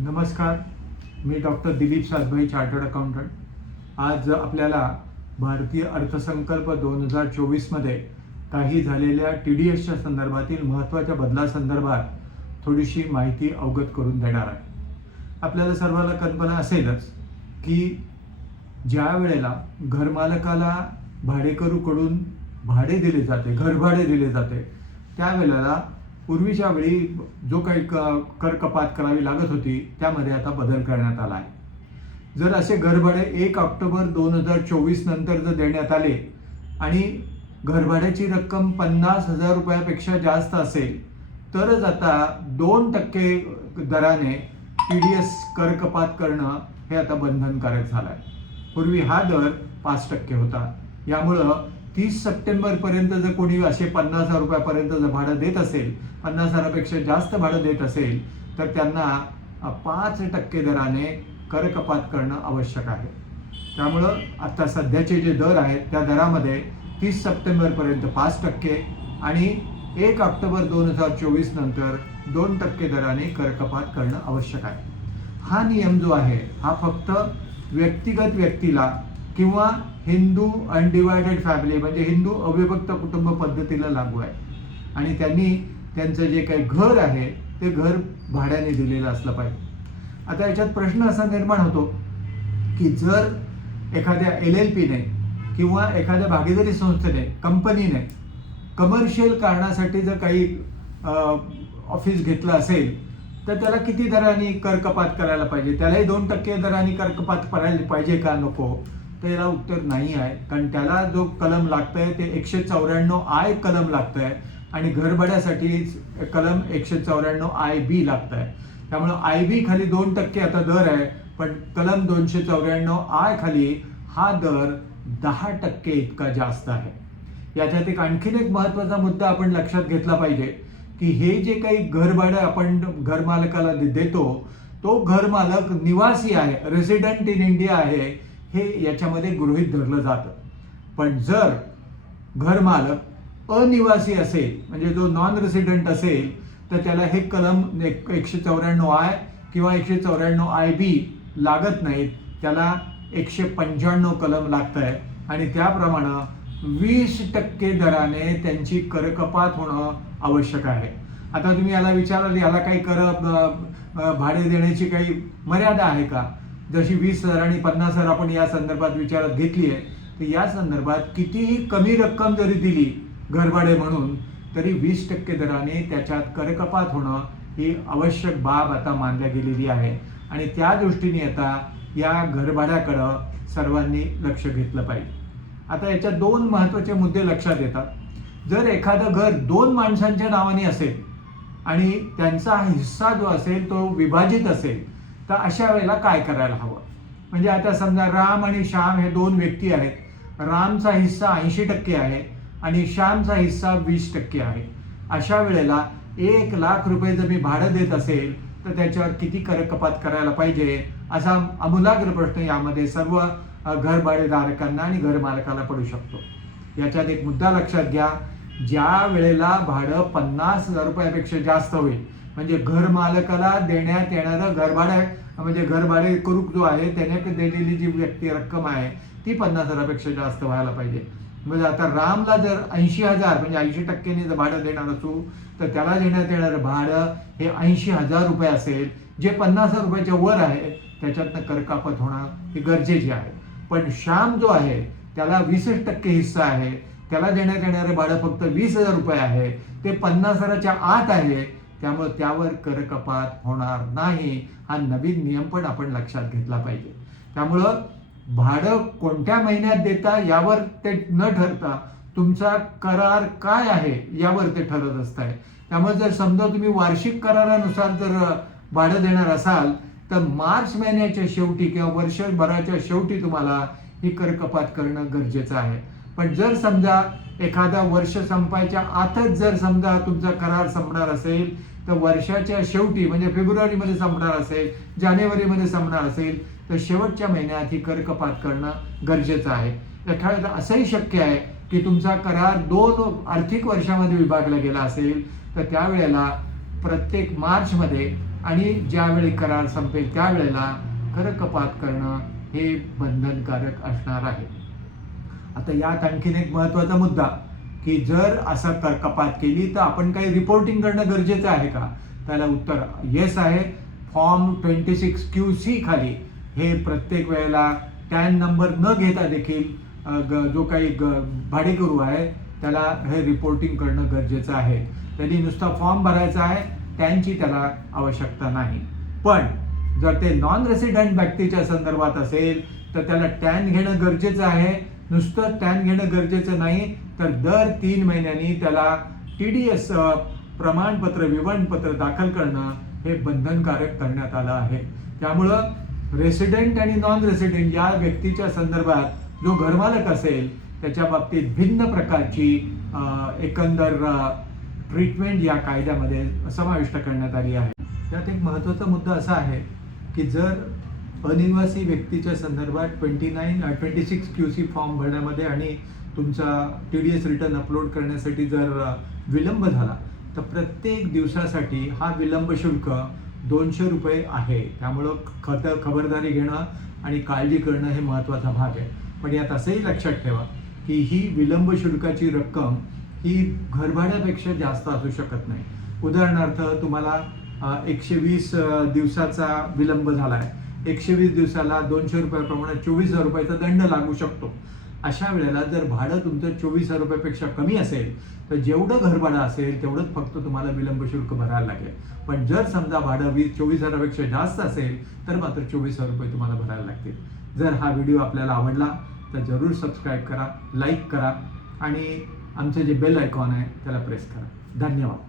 नमस्कार मी doctor Dilip Satbhai chartered accountant. आज आपल्याला भारतीय अर्थसंकल्प दोन हजार चोवीसमध्ये काही झालेल्या टी डी एसच्या संदर्भातील महत्त्वाच्या बदलासंदर्भात थोडीशी माहिती अवगत करून देणार आहे. आपल्याला सर्वांना कल्पना असेलच की ज्या वेळेला घरमालकाला भाडेकरूकडून भाडे दिले जाते घरभाडे दिले जाते त्यावेळेला पूर्वीच्या वेळी जो काही क कर कपात करावी लागत होती त्यामध्ये आता बदल करण्यात आला आहे. जर असे घरभाडे एक ऑक्टोबर दोन हजार चोवीस नंतर जर देण्यात आले आणि घरभाड्याची रक्कम पन्नास हजार रुपयापेक्षा जास्त असेल तरच आता दोन टक्के दराने टी डी एस कर कपात करणं हे आता बंधनकारक झालं आहे पूर्वी हा दर पाच टक्के होता. यामुळं तीस सप्टेंबरपर्यंत जर कोणी असे पन्नास हजार रुपयापर्यंत जर भाडं देत असेल पन्नास हजारापेक्षा जास्त भाडं देत असेल तर त्यांना पाच टक्के दराने कर कपात करणं आवश्यक आहे. त्यामुळं आता सध्याचे जे दर आहेत त्या दरामध्ये तीस सप्टेंबरपर्यंत पाच टक्के आणि एक ऑक्टोबर दोन हजार चोवीस नंतर दोन टक्के दराने कर कपात करणं आवश्यक आहे. हा नियम जो आहे हा फक्त व्यक्तिगत व्यक्तीला किंवा हिंदू अनडिवायडेड फॅमिली म्हणजे हिंदू अविभक्त कुटुंब पद्धतीला लागू आहे. आणि त्यांनी त्यांचं जे काही घर आहे ते घर भाड्याने दिलेलं असलं पाहिजे. आता याच्यात प्रश्न असा निर्माण होतो की जर एखाद्या एल एल पीने किंवा एखाद्या भागीदारी संस्थेने कंपनीने कमर्शियल कारणासाठी जर काही ऑफिस घेतलं असेल तर त्याला किती दराने कर कपात करायला पाहिजे? त्यालाही दोन टक्के दराने कर कपात करायला पाहिजे का नको? त्याला उत्तर नाही आहे. कारण त्याला जो कलम लागतंय ते एकशे चौऱ्याण्णव आय कलम लागतंय. आणि घरभाड्यासाठी कलम एकशे चौऱ्याण्णव आय बी लागतंय. त्यामुळे आय बी खाली दोन टक्के आता दर आहे. पण कलम दोनशे चौऱ्याण्णव आय खाली हा दर दहा टक्के इतका जास्त आहे. याच्यात एक आणखीन एक महत्त्वाचा मुद्दा आपण लक्षात घेतला पाहिजे की हे जे काही घरभाडं आपण घरमालकाला देतो तो घरमालक निवासी आहे रेसिडेंट इन इंडिया आहे. हे याच्यामध्ये गृहीत धरलं जातं. पण जर घरमालक अनिवासी असेल म्हणजे जो नॉन रेसिडेंट असेल तर त्याला हे कलम एक- एकशे चौऱ्याण्णव आय किंवा एकशे चौऱ्याण्णव आय बी लागत नाहीत. त्याला एकशे पंच्याण्णव कलम लागत आहे आणि त्याप्रमाणे वीस टक्के दराने त्यांची करकपात होणं आवश्यक आहे. आता तुम्ही याला विचाराल याला काही कर भाडे देण्याची काही मर्यादा आहे का? जशी वीस हजार आणि पन्नास हजार आपण या संदर्भात विचारात घेतली आहे तर या संदर्भात कितीही कमी रक्कम जरी दिली घरभाडे म्हणून तरी वीस टक्के दराने त्याच्यात करकपात होणं ही आवश्यक बाब आता मानल्या गेलेली आहे. आणि त्या दृष्टीने आता या घरभाड्याकडं सर्वांनी लक्ष घेतलं पाहिजे. आता याच्या दोन महत्त्वाचे मुद्दे लक्षात येतात. जर एखादं घर दोन माणसांच्या नावाने असेल आणि त्यांचा हिस्सा जो असेल तो विभाजित असेल तर अशा वेळेला काय करायला हवं? म्हणजे आता समजा राम आणि श्याम हे दोन व्यक्ती आहेत. रामचा हिस्सा ऐंशी टक्के आहे आणि श्यामचा हिस्सा वीस टक्के आहे. अशा वेळेला एक लाख रुपये जर मी भाडं देत असेल तर त्याच्यावर किती कर कपात करायला पाहिजे? असा आमूलाग्र प्रश्न यामध्ये सर्व अ, घरभाडेधारकांना आणि घरमालकाला पडू शकतो. याच्यात एक मुद्दा लक्षात घ्या. ज्या वेळेला भाडं पन्नास हजार रुपयापेक्षा जास्त होईल म्हणजे घर मालकाला देण्यात येणारं घरभाडं म्हणजे घरभाडे करूक जो आहे त्याने दिलेली जी व्यक्ती रक्कम आहे ती पन्नास हजारापेक्षा जास्त व्हायला पाहिजे. म्हणजे आता रामला जर ऐंशी हजार म्हणजे ऐंशी टक्क्यांनी जर भाडं देणार असू तर त्याला देण्यात येणारं भाडं हे ऐंशी हजार रुपये असेल जे पन्नास हजार रुपयाच्या वर आहे त्याच्यातनं करकापत होणं हे गरजेचे आहे. पण श्याम जो आहे त्याला वीस टक्के हिस्सा आहे. त्याला देण्यात येणारे भाडं फक्त वीस हजार रुपये आहे. ते पन्नास हजाराच्या आत आहे. त्यामुळे त्यावर कर कपात होणार नाही हा नवीन नियम पण आपण लक्षात घेतला पाहिजे. त्यामुळं भाडं कोणत्या महिन्यात देता यावर ते न ठरता तुमचा करार काय आहे यावर ते ठरत असत आहे त्यामुळे जर समजा तुम्ही वार्षिक करारानुसार जर भाडं देणार असाल तर मार्च महिन्याच्या शेवटी किंवा वर्षभराच्या शेवटी तुम्हाला ही कर कपात करणं गरजेचं आहे. पण जर समजा एखादा वर्ष संपायच्या आतच जर समजा तुमचा करार संपणार असेल तर वर्षाच्या शेवटी म्हणजे फेब्रुवारीमध्ये संपणार असेल जानेवारीमध्ये संपणार असेल तर शेवटच्या महिन्यात ही कर कपात करणं गरजेचं आहे. एखाद्या असंही शक्य आहे की तुमचा करार दोन आर्थिक वर्षामध्ये विभागला गेला असेल तर त्यावेळेला प्रत्येक मार्चमध्ये आणि ज्यावेळी करार संपेल त्यावेळेला कर कपात करणं हे बंधनकारक असणार आहे. आता यात आणखीन एक महत्त्वाचा मुद्दा की जर असं कर कपात केली तर आपण काही रिपोर्टिंग करणं गरजेचं आहे का? त्याला उत्तर येस आहे. Form twenty six Q C खाली हे प्रत्येक वेळेला टॅन नंबर न घेता देखील ग- जो काही ग- भाडेकरू आहे त्याला हे रिपोर्टिंग करणं गरजेचं आहे. त्यांनी नुसता फॉर्म भरायचा आहे त्यांची त्याला आवश्यकता नाही. पण जर ते नॉन रेसिडेंट व्यक्तीच्या संदर्भात असेल तर त्याला टॅन घेणं गरजेचं आहे. नुसतं टॅन घेणं गरजेचं नाही. तर दर तीन महिन्यांनी त्याला टी डी एस प्रमाणपत्र विवरणपत्र दाखल करणं हे बंधनकारक करण्यात आलं आहे. त्यामुळं रेसिडेंट आणि नॉन रेसिडेंट या व्यक्तीच्या संदर्भात जो घरमालक असेल त्याच्या बाबतीत भिन्न प्रकारची एकंदर ट्रीटमेंट या कायद्यामध्ये समाविष्ट करण्यात आली आहे. त्यात एक महत्त्वाचा मुद्दा असा आहे की जर अनिवासी व्यक्तीच्या संदर्भात twenty nine twenty six Q C form भरण्यामध्ये आणि तुमचा T D S return upload करण्यासाठी जर विलंब झाला तर प्रत्येक दिवसासाठी हा विलंब शुल्क दोनशे रुपये आहे. त्यामुळं खत खबरदारी घेणं आणि काळजी करणं हे महत्त्वाचा भाग आहे. पण यात असंही लक्षात ठेवा की ही विलंब शुल्काची रक्कम ही घरभाड्यापेक्षा जास्त असू शकत नाही. उदाहरणार्थ तुम्हाला एकशे वीस दिवसाचा विलंब झाला आहे एकशे वीस दिवसाला दोनशे रुपयाप्रमाणे चोवीस हजार रुपयाचा दंड लागू शकतो. अशा वेळेला जर भाडं तुमचं चोवीस हजार रुपयापेक्षा कमी असेल तर जेवढं घरभाडं असेल तेवढंच फक्त तुम्हाला विलंब शुल्क भरायला लागेल. पण जर समजा भाडं वीस चोवीस हजारापेक्षा जास्त असेल तर मात्र चोवीस हजार रुपये तुम्हाला भरायला लागतील. जर हा व्हिडिओ आपल्याला आवडला तर जरूर सबस्क्राईब करा लाईक करा आणि आमचं जे बेल आयकॉन आहे त्याला प्रेस करा. धन्यवाद.